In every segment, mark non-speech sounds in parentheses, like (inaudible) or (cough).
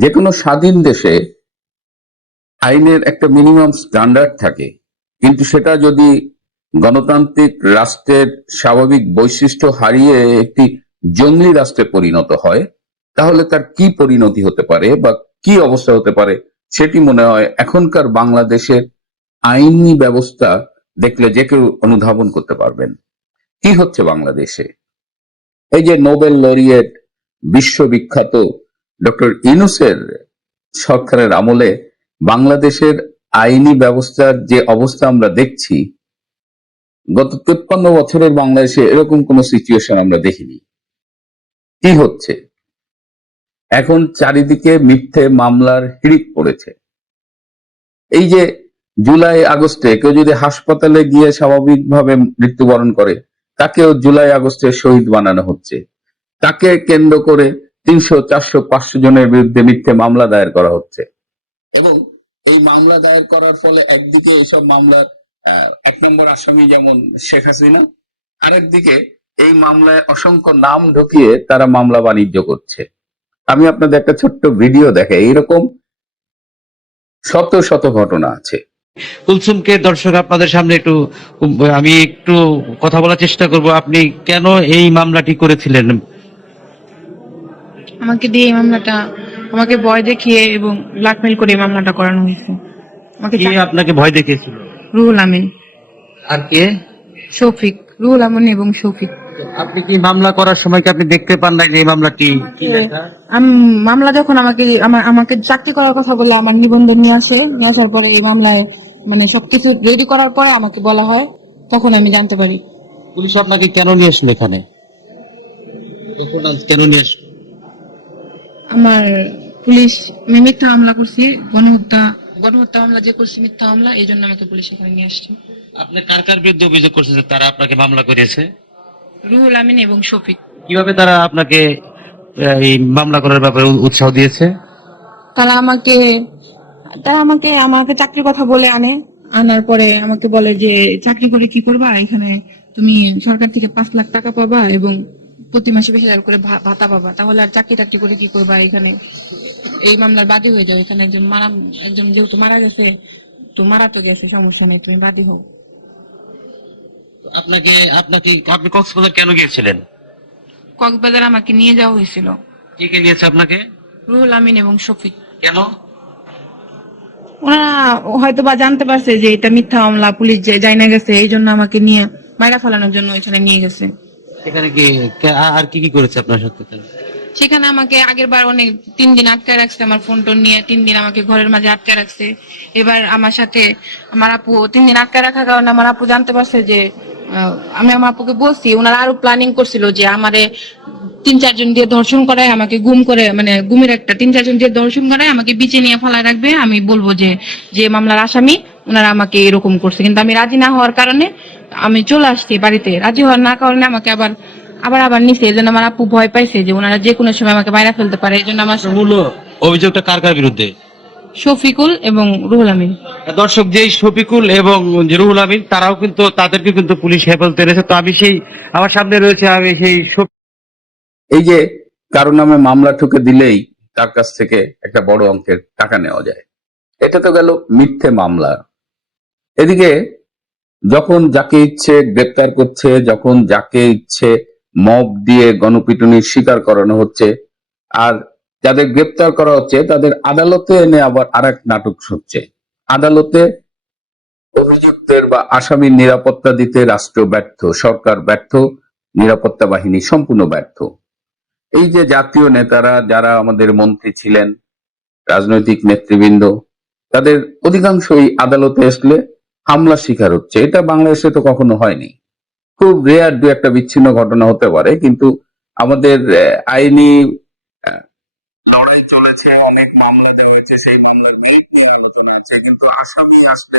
যে কোনো স্বাধীন দেশে আইনের একটা মিনিমাম স্ট্যান্ডার্ড থাকে। কিন্তু সেটা যদি গণতান্ত্রিক রাষ্ট্রের স্বাভাবিক বৈশিষ্ট্য হারিয়ে একটি জঙ্গলি রাষ্ট্রে পরিণত হয়, তাহলে তার কি পরিণতি হতে পারে বা কি অবস্থা হতে পারে সেটি মনে হয় এখনকার বাংলাদেশের আইনি ব্যবস্থা দেখলে যে কেউ অনুধাবন করতে পারবেন। কি হচ্ছে বাংলাদেশে? এই যে নোবেল লরিয়েট বিশ্ববিখ্যাত ডক্টর ইনুসের সরকারের আমলে বাংলাদেশের আইনি ব্যবস্থার যে অবস্থা আমরা দেখছি, গত তেপ্পান্ন বছরের বাংলাদেশে এরকম কোন সিচুয়েশন আমরা দেখিনি। কি হচ্ছে? এখন চারিদিকে মিথ্যে মামলার হিড়িক পড়েছে। এই যে জুলাই আগস্টে কেউ যদি হাসপাতালে গিয়ে স্বাভাবিকভাবে মৃত্যুবরণ করে, তাকেও জুলাই আগস্টে শহীদ বানানো হচ্ছে। তাকে কেন্দ্র করে তিনশো চারশো পাঁচশো জনের বিরুদ্ধে মিথ্যে মামলা দায়ের করা হচ্ছে। এবং এই মামলা দায়ের করার ফলে একদিকে এইসব মামলার এক নম্বর আসামি যেমন শেখ হাসিনা আরেকদিকে এই মামলায় অসংখ্য নাম ঢুকিয়ে তারা মামলা বাণিজ্য করছে। আমি আপনাদের একটা ছোট্ট ভিডিও দেখাই এইরকম শত শত ঘটনা আছে। কুলসুমকে দর্শক আপনাদের সামনে একটু আমি একটু কথা বলার চেষ্টা করব। আপনি কেন এই মামলাটি করেছিলেন? আমাকে দিয়ে এই মামলাটা আমাকে ভয় দেখিয়ে এবং ব্ল্যাকমেল করে এই মামলাটা করানো হয়েছে। আমাকে কে আপনাকে ভয় দেখিয়েছিল? রুহুল আমিন। আর কে? শফিক রুহুল আমিন এবং শফিক। আপনি কি মামলা করার সময় কি আপনি দেখতে পান না যে এই মামলাটি কি লেখা? আম- মামলা যখন আমাকে আমার আমাকে চাকরি করার কথা বলে আমার নিবন্ধন নিয়ে আসে নিয়ে আসার পরে এই মামলায় মানে সবকিছু রেডি করার পরে আমাকে বলা হয় তখন আমি জানতে পারি। পুলিশ আপনাকে কেন নিয়ে আসলো এখানে? কেন নিয়ে আসলো? আমার পুলিশ আমি মিথ্যা মামলা করছি গণহত্যা। গণহত্যা মামলা যে করছি মিথ্যা মামলা এই জন্য আমাকে পুলিশ এখানে নিয়ে আসছে। আপনি কার কার বিরুদ্ধে অভিযোগ করছেন যে তারা আপনাকে মামলা করেছে? রুহুল আমিন এবং শফিক। কীভাবে তারা আপনাকে আহ, এই মামলা করার ব্যাপারে উ- উৎসাহ দিয়েছে? তারা আমাকে তারা আমাকে আমাকে চাকরির কথা বলে আনে। আনার পরে আমাকে বলে যে চাকরি করে কি করবা? এখানে তুমি সরকার থেকে পাঁচ লাখ টাকা পাবা এবং প্রতি মাসে বিশ হাজার করে ভাতা পাবা। তাহলে আর চাকরি টাকরি করে কি করবা এখানে? এই মামলার বাদী হয়ে যাও। এখানে একজন মারা একজন যেহেতু মারা গেছে তো মারা তো গেছে সমস্যা নেই তুমি বাদী হও। আপনাকে আপনাকে আপনি কক্সবাজার কেন গিয়েছিলেন? কক্সবাজার আমাকে নিয়ে যাওয়া হয়েছিল। কে কে নিয়েছে আপনাকে? রুহুল আমিন এবং শফিক। কেন? ওনারা হয়তো বা জানতে পারছে যে এটা মিথ্যা মামলা পুলিশ যে যাই না গেছে এই জন্য আমাকে নিয়ে মাইরা ফেলানোর জন্য এখানে নিয়ে গেছে। কি আর কি কি করেছে আপনার সাথে সেখানে আমাকে আগের বার অনেক, তিন দিন আটকে রাখছে আমার ফোন টোন নিয়ে, তিন দিন আমাকে ঘরের মাঝে আটকে রাখছে। এবার আমার সাথে আমার আপু, তিন দিন আটকে রাখার কারণে আমার আপু জানতে পারছে যে আমি আমার আপুকে বলছি ওনারা আরও প্ল্যানিং করছিল যে আমারে তিন চারজন দিয়ে ধর্ষণ করায়, আমাকে গুম করে মানে গুমের একটা তিন চারজন দিয়ে ধর্ষণ করায়, আমাকে বিচে নিয়ে ফেলায় রাখবে। আমি বলব যে যে মামলার আসামি ওনারা আমাকে এরকম করছে। কিন্তু আমি রাজি না হওয়ার কারণে আমি চলে আসছি বাড়িতে। রাজি হওয়ার না কারণে আমাকে আবার আবার আবার নিছে। এই জন্য আমার আপু ভয় পাইছে যে ওনারা যে কোনো সময় আমাকে বাইরে ফেলতে পারে। এই জন্য আমার মূল অভিযোগটা কার কার বিরুদ্ধে? শফিকুল এবং রুহুল আমিন। দর্শক যে শফিকুল এবং যে রুহুল আমিন তারাও কিন্তু তাদেরকে কিন্তু পুলিশ হেফাজতে এনেছে। তো আমি সেই আমার সামনে রয়েছে আমি সেই এই যে কারও নামে মামলা ঠুকে দিলেই তার কাছ থেকে একটা বড় অঙ্কের টাকা নেওয়া যায়। এটা তো গেল মিথ্যে মামলা। এদিকে যখন যাকে ইচ্ছে গ্রেপ্তার করছে, যখন যাকে ইচ্ছে মব দিয়ে গণপিটুনির শিকার করানো হচ্ছে, আর যাদের গ্রেপ্তার করা হচ্ছে, তাদের আদালতে এনে আবার আরেক নাটক হচ্ছে আদালতে অভিযুক্তের বা আসামির নিরাপত্তা দিতে রাষ্ট্র ব্যর্থ, সরকার ব্যর্থ, নিরাপত্তা বাহিনী সম্পূর্ণ ব্যর্থ। এই যে জাতীয় নেতারা, যারা আমাদের মন্ত্রী ছিলেন, রাজনৈতিক নেতৃবৃন্দ, তাদের অধিকাংশই আদালতে আসলে হামলা শিকার হচ্ছে। এটা বাংলাদেশে তো কখনো হয়নি। খুব রেয়ার দু একটা বিচ্ছিন্ন ঘটনা হতে পারে কিন্তু আমাদের আইনি লড়াই চলেছে অনেক মামলা দেওয়া হয়েছে সেই মামলার মেরিট নিয়ে আলোচনা আছে কিন্তু আসামি আসতে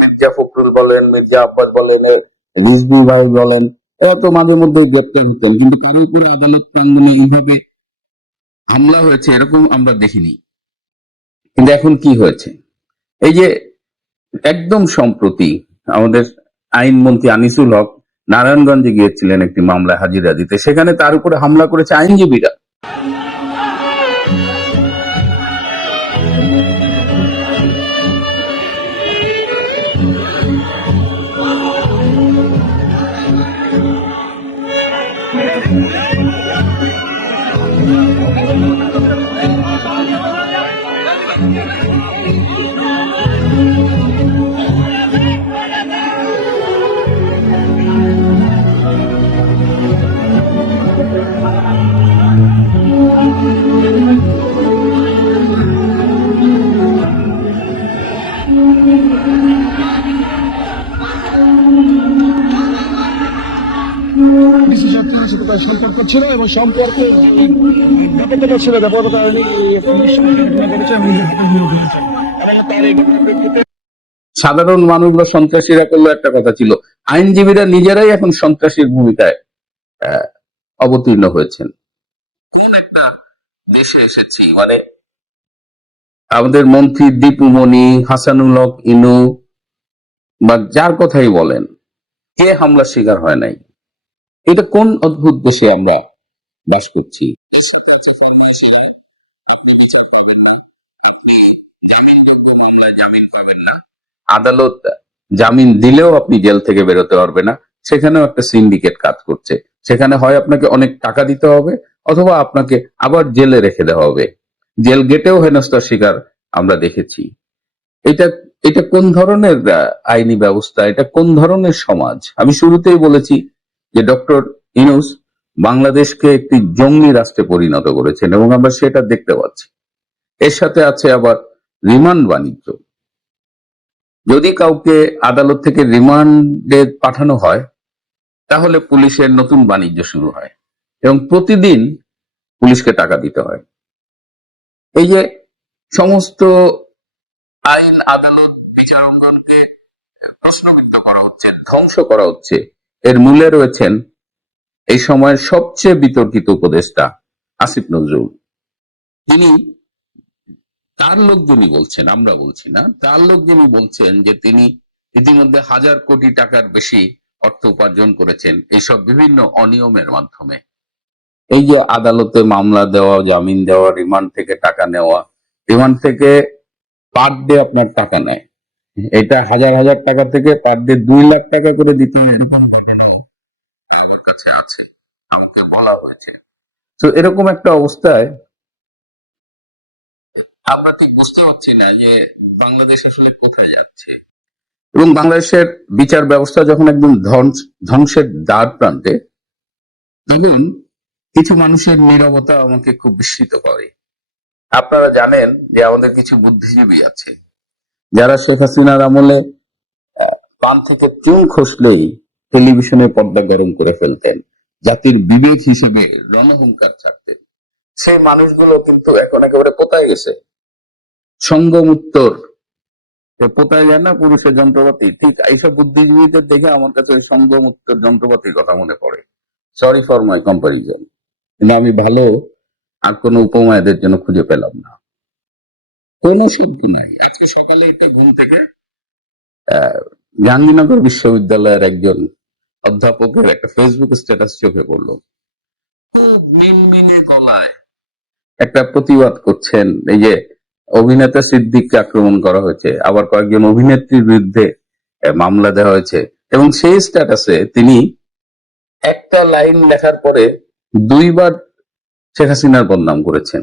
মির্জা ফখরুল বলেন মির্জা আব্বাস বলেন এ, রিজভী ভাই বলেন এরা তো মাঝে মধ্যে গ্রেপ্তার হতেন কিন্তু কারোর উপরে আদালত এইভাবে হামলা হয়েছে এরকম আমরা দেখিনি। কিন্তু এখন কি হয়েছে? এই যে একদম সম্প্রতি আমাদের আইনমন্ত্রী আনিসুল হক নারায়ণগঞ্জে গিয়েছিলেন একটি মামলায় হাজিরা দিতে। সেখানে তার উপরে হামলা করেছে আইনজীবীরা। (laughs) সাথে সম্পর্ক ছিল এবং সম্পর্কে ব্যাপারটা ছিল ব্যাপারটা সাধারণ মানুষগুলো সন্ত্রাসীরা করল একটা কথা ছিল। আইনজীবীরা নিজেরাই এখন সন্ত্রাসীর ভূমিকায় আহ, অবতীর্ণ হয়েছেন। কোন একটা দেশে এসেছি। মানে আমাদের মন্ত্রী দীপুমণি হাসানুল হক, ইনু, বা যার কথাই বলেন, কে হামলার শিকার হয় নাই? এটা কোন অদ্ভুত দেশে আমরা বাস করছি? আদালত জামিন দিলেও আপনি জেল থেকে বেরোতে পারবে না। সেখানেও একটা সিন্ডিকেট কাজ করছে। সেখানে হয় আপনাকে অনেক টাকা দিতে হবে অথবা আপনাকে আবার জেলে রেখে দেওয়া হবে। জেল গেটেও হেনস্থার শিকার আমরা দেখেছি। এটা এটা কোন ধরনের আইনি ব্যবস্থা? এটা কোন ধরনের সমাজ? আমি শুরুতেই বলেছি যে ডক্টর ইনুস বাংলাদেশকে একটি জঙ্গি রাষ্ট্রে পরিণত করেছেন এবং আমরা সেটা দেখতে পাচ্ছি। এর সাথে আছে আবার রিমান্ড বাণিজ্য। যদি কাউকে আদালত থেকে রিমান্ডে পাঠানো হয়, তাহলে পুলিশের নতুন বাণিজ্য শুরু হয়। এবং প্রতিদিন পুলিশকে টাকা দিতে হয়। এই যে সমস্ত আইন, আদালত বিচারাঙ্গনকে প্রশ্নবিদ্ধ করা হচ্ছে, ধ্বংস করা হচ্ছে, এর মূলে রয়েছেন এই সময়ের সবচেয়ে বিতর্কিত উপদেষ্টা আসিফ নজরুল। তিনি তার লোকজনই বলছেন, আমরা বলছি না, তার লোকজনই বলছেন যে তিনি ইতিমধ্যে হাজার কোটি টাকার বেশি অর্থ উপার্জন করেছেন, এইসব বিভিন্ন অনিয়মের মাধ্যমে। এই যে আদালতে মামলা দেওয়া, জামিন দেওয়া, রিমান্ড থেকে টাকা নেওয়া, রিমান্ড থেকে পার ডে আপনার টাকা নেয়। এটা হাজার হাজার টাকা থেকে পার ডে দুই লাখ টাকা করে দিতে এরকম আছে, আমাকে বলা হয়েছে। তো এরকম একটা অবস্থায় আমরা ঠিক বুঝতে পারছি না যে বাংলাদেশ আসলে কোথায় যাচ্ছে। এবং বাংলাদেশের বিচার ব্যবস্থা যখন একদম ধ্বংস- ধ্বংসের দ্বার প্রান্তে, তখন কিছু মানুষের নীরবতা আমাকে খুব বিস্মিত করে। আপনারা জানেন যে আমাদের কিছু বুদ্ধিজীবী আছে, যারা শেখ হাসিনার আমলে পান থেকে চুন খসলেই টেলিভিশনে পর্দা গরম করে ফেলতেন, জাতির বিবেক হিসেবে রণহুঙ্কার ছাড়তেন। সেই মানুষগুলো কিন্তু এখন একেবারে পোতায় গেছে। সঙ্গম উত্তর পোতায় যায় না পুরুষের যন্ত্রপাতি। ঠিক এইসব বুদ্ধিজীবীদের দেখে আমার কাছে সঙ্গম উত্তর যন্ত্রপাতির কথা মনে পড়ে। সরি ফর মাই কম্পারিজন কিন্তু আমি ভালো, আর কোনো উপমা এদের জন্য খুঁজে পেলাম না। কোনো শব্দ নাই। আজকে সকালে এটা ঘুম থেকে জাহাঙ্গীরনগর বিশ্ববিদ্যালয়ের একজন অধ্যাপকের একটা ফেসবুক স্ট্যাটাস চোখে পড়ল। খুব মিনমিনে গলায় একটা প্রতিবাদ করছেন। এই যে অভিনেতা সিদ্দিককে আক্রমণ করা হয়েছে, আবার কয়েকজন অভিনেত্রীর বিরুদ্ধে মামলা দেওয়া হয়েছে। এবং সেই স্ট্যাটাসে তিনি একটা লাইন লেখার পরে দুইবার শেখ হাসিনার বদনাম করেছেন,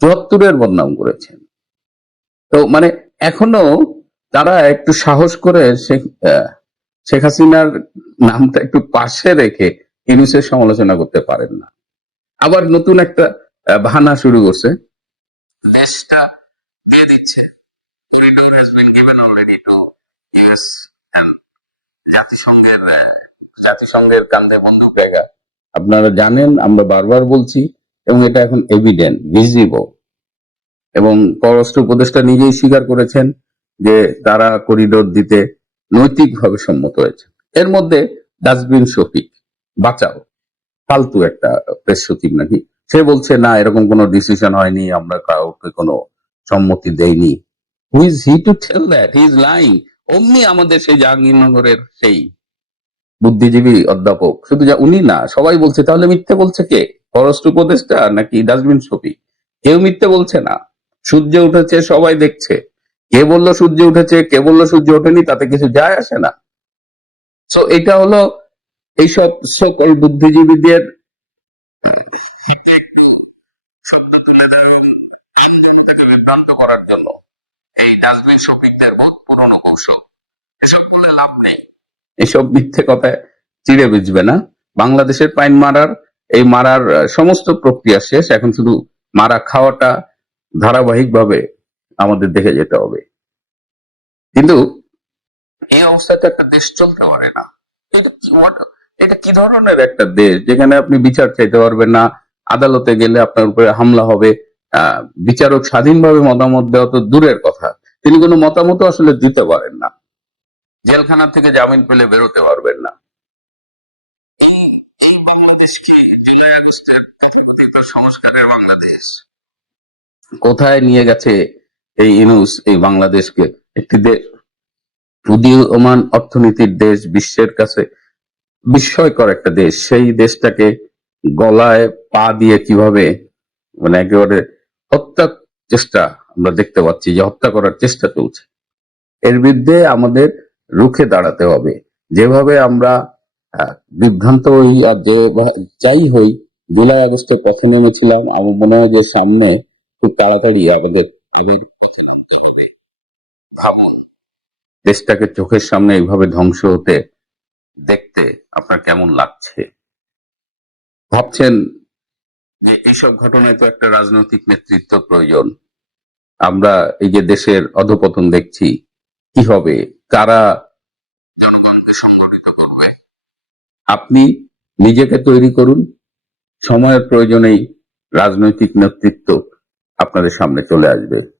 চুয়াত্তরের বদনাম করেছেন। তো মানে এখনও তারা একটু সাহস করে শেখ হাসিনার নামটা একটু পাশে রেখে ইউনুসের সমালোচনা করতে পারেন না। আবার নতুন একটা বাহানা শুরু করছে। দেশটা দিয়ে দিচ্ছে। জাতিসংঘের জাতিসংঘের কান্ধে বন্দুক রেখা। আপনারা জানেন, আমরা বারবার বলছি, এবং এটা এখন এভিডেন্ট ভিজিবল এবং পররাষ্ট্র উপদেষ্টা নিজেই স্বীকার করেছেন যে তারা করিডোর দিতে নৈতিকভাবে সম্মত হয়েছে এর মধ্যে ডাস্টবিন শফিক, বাঁচাও। ফালতু একটা প্রেস সচিব নাকি। সে বলছে, না, এরকম কোনো ডিসিশন হয়নি, আমরা কাউকে কোনো সম্মতি দেইনি। Who is he to tell that he is lying অমনি আমাদের সেই জাহাঙ্গীরনগরের সেই বুদ্ধিজীবী অধ্যাপক। শুধু যা উনি না, সবাই বলছে, তাহলে মিথ্যে বলছে কে? পররাষ্ট্র উপদেষ্টা নাকি ডাস্টবিন শফিক কেউ মিথ্যে বলছে না। সূর্য উঠেছে, সবাই দেখছে। কে বলল সূর্য উঠেছে, কে বলল সূর্য ওঠেনি, তাতে কিছু যায় আসে না। তো এটা হলো এইসব সকল বুদ্ধিজীবীদের বিভ্রান্ত করার জন্য। এই ডাস্টবিন শপিংদের বহুত পুরনো কৌশল। এসব করলে লাভ নেই। এসব মিথ্যে কথায় চিড়ে বিজবে না। বাংলাদেশের পাইন মারার, এই মারার সমস্ত প্রক্রিয়া শেষ। এখন শুধু মারা খাওয়াটা ধারাবাহিকভাবে আমাদের দেখে যেতে হবে। কিন্তু এই অবস্থাতে একটা দেশ চলতে পারে না। এটা এটা কি ধরনের একটা দেশ যেখানে আপনি বিচার চাইতে পারবেন না? আদালতে গেলে আপনার উপরে হামলা হবে। বিচারক স্বাধীনভাবে মতামত দেওয়া তো দূরের কথা। তিনি কোনো মতামত আসলে দিতে পারেন না। জেলখানা থেকে জামিন পেলে বেরোতে পারবেন না। এই এই বাংলাদেশকে জুলাই আগস্টের তথাকথিত সংস্কারের বাংলাদেশ। কোথায় নিয়ে গেছে এই ইনুস এই বাংলাদেশকে? একটি দেশ উদীয়মান অর্থনীতির দেশ বিশ্বের কাছে বিস্ময়কর একটা দেশ। সেই দেশটাকে গলায় পা দিয়ে কীভাবে মানে একেবারে হত্যা চেষ্টা আমরা দেখতে পাচ্ছি যে হত্যা করার চেষ্টা চলছে। এর বিরুদ্ধে আমাদের রুখে দাঁড়াতে হবে। যেভাবে আমরা বিভ্রান্ত হই আর যে যাই হই, জুলাই আগস্টে পথে নেমেছিলাম, আমার মনে হয় যে সামনে খুব তাড়াতাড়ি আমাদের ভাবুন, দেশটাকে চোখের সামনে এইভাবে ধ্বংস হতে দেখতে আপনার কেমন লাগছে? ভাবছেন যে এইসব ঘটনায় তো একটা রাজনৈতিক নেতৃত্ব প্রয়োজন। আমরা এই যে দেশের অধপতন দেখছি কি হবে? কারা জনগণকে সংগঠিত করবে? আপনি নিজেকে তৈরি করুন। সময়ের প্রয়োজনেই রাজনৈতিক নেতৃত্ব আপনাদের সামনে চলে আসবে।